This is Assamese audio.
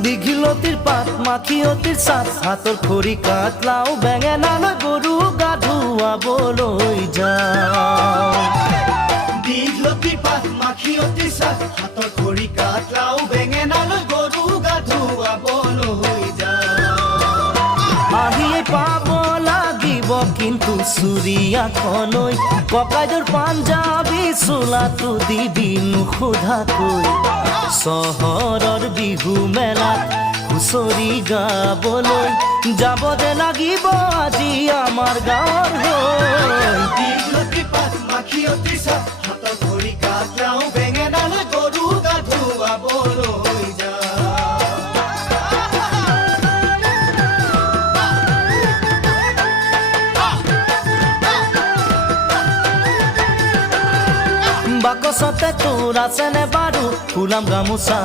দীঘিলতিৰ পাত মাখিয়তিৰ চাট হাতৰ খৰি কাঠ লাও বেঙেনালৈ গৰু গা ধুৱাবলৈ যাওঁ দীঘলতিৰ পাত মাখিয়তিৰ চাট হাতৰ খৰি কাঠ লাও বেঙেনালৈ গৰু গা ধুৱাবলৈ যাওঁ আহিয়ে পাব লাগিব কিন্তু চুৰিয়াখনৈ ককাইদেউৰ পাঞ্জাবী চোলাটো দিবি নোসোধাকৈ চহৰৰ বিহু মেলাত হুঁচৰি গাবলৈ যাব দে লাগিব আজি আমাৰ গাঁৱৰ হৈ দীঘলতিৰ পাত মাখিয়তিৰ চাট হাতৰ খৰি কাঠ লাও বেঙেনালৈ গৰু গা ধুৱাবলৈ যাওঁ বাকচতে তোৰ আছেনে বাৰু ফুলাম গামোচা